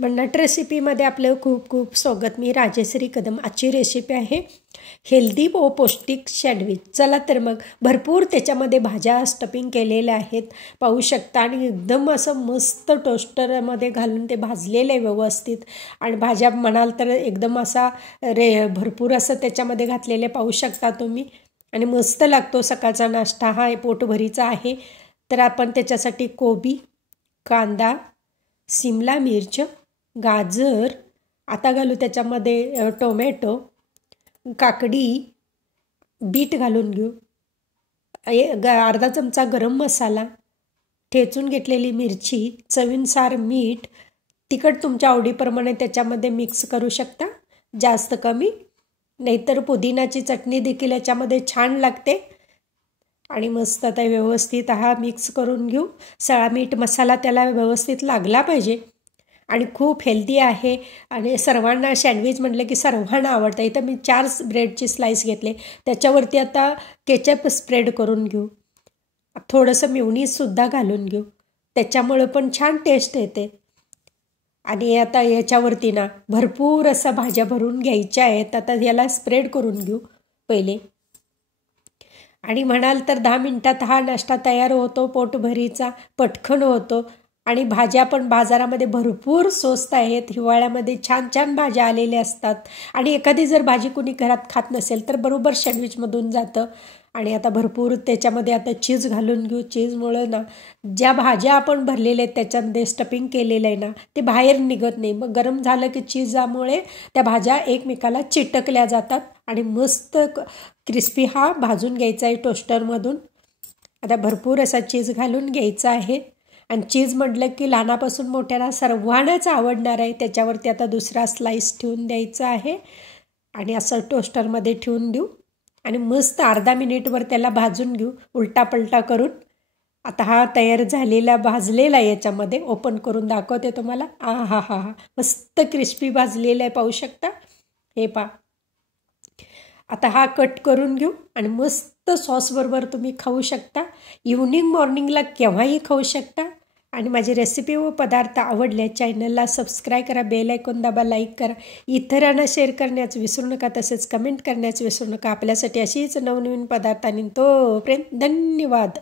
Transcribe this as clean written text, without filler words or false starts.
भन्नाट रेसिपीमध्ये आपलं खूप खूप स्वागत. मी राजश्री कदम. आजची रेसिपी आहे हेल्दी व पौष्टिक सँडविच. चला तर मग भरपूर त्याच्यामध्ये भाज्या स्टफिंग केलेल्या आहेत पाहू शकता आणि एकदम असं मस्त टोस्टरमध्ये घालून ते भाजलेलं आहे व्यवस्थित. आणि भाज्या म्हणाल तर एकदम असा भरपूर असं त्याच्यामध्ये घातलेले पाहू शकता तुम्ही. आणि मस्त लागतो सकाळचा नाश्ता हा पोटभरीचा आहे. तर आपण त्याच्यासाठी कोबी, कांदा, शिमला मिर्च, गाजर, आता घालू त्याच्यामध्ये टोमॅटो, काकडी, बीट घालून घेऊ. अर्धा चमचा गरम मसाला, ठेचून घेतलेली मिरची, चवीनुसार मीठ, तिखट तुमच्या आवडीप्रमाणे त्याच्यामध्ये मिक्स करू शकता, जास्त कमी. नाहीतर पुदिनाची चटणी देखील याच्यामध्ये छान लागते. आणि मस्त आता व्यवस्थित हा मिक्स करून घेऊ. सगळा मीठ मसाला त्याला व्यवस्थित लागला पाहिजे. आणि खूप हेल्दी आहे आणि सर्वांना सँडविच म्हटलं की सर्वांना आवडतं. इथं मी 4 ब्रेडची स्लाईस घेतले. त्याच्यावरती आता केचप स्प्रेड करून घेऊ. थोडंसं मेयोनीजसुद्धा घालून घेऊ, त्याच्यामुळं पण छान टेस्ट येते. आणि आता याच्यावरती ना भरपूर असा भाज्या भरून घ्यायच्या आहेत. आता याला स्प्रेड करून घेऊ पहिले. आणि म्हणाल तर 10 मिनिटात हा नाश्ता तयार होतो, पोटभरीचा, पटकन होतो. आणि भाज्या पण बाजारामध्ये भरपूर स्वस्त आहेत. हिवाळ्यामध्ये छान छान भाज्या आलेल्या असतात. आणि एखादी जर भाजी कुणी घरात खात नसेल तर बरोबर सँडविचमधून जातं. आणि आता भरपूर त्याच्यामध्ये आता चीज घालून घेऊ. चीजमुळं ना ज्या भाज्या आपण भरलेल्या आहेत त्याच्यामध्ये स्टफिंग केलेलं आहे ना ते बाहेर निघत नाही. मग गरम झालं की चीजामुळे त्या भाज्या एकमेकाला चिटकल्या जातात. आणि मस्त क्रिस्पी हा भाजून घ्यायचा आहे टोस्टरमधून. आता भरपूर असा चीज घालून घ्यायचा आहे. आणि चीज म्हटलं की लहानापासून मोठ्याला सर्वांनाच आवडणार आहे. त्याच्यावरती आता दुसरा स्लाईस ठेवून द्यायचा आहे. आणि असं टोस्टरमध्ये ठेवून देऊ. आणि मस्त अर्धा मिनिटवर त्याला भाजून घेऊ उलटा पलटा करून. आता हा तयार झालेला भाजलेला आहे. याच्यामध्ये ओपन करून दाखवते तुम्हाला. हा मस्त क्रिस्पी भाजलेला आहे पाहू शकता. हे पहा. आता हा कट करून घेऊ आणि मस्त सॉसबरोबर तुम्ही खाऊ शकता. इव्हनिंग मॉर्निंगला केव्हाही खाऊ शकता. आणि माझी रेसिपी व पदार्थ आवडले चॅनलला सबस्क्राईब करा, बेल आयकॉन दाबा, लाईक करा, इतरांना शेअर करण्यास विसरू नका, तसेच कमेंट करण्यास विसरू नका. आपल्यासाठी अशीच नवनवीन पदार्थ आणि तोपर्यंत धन्यवाद.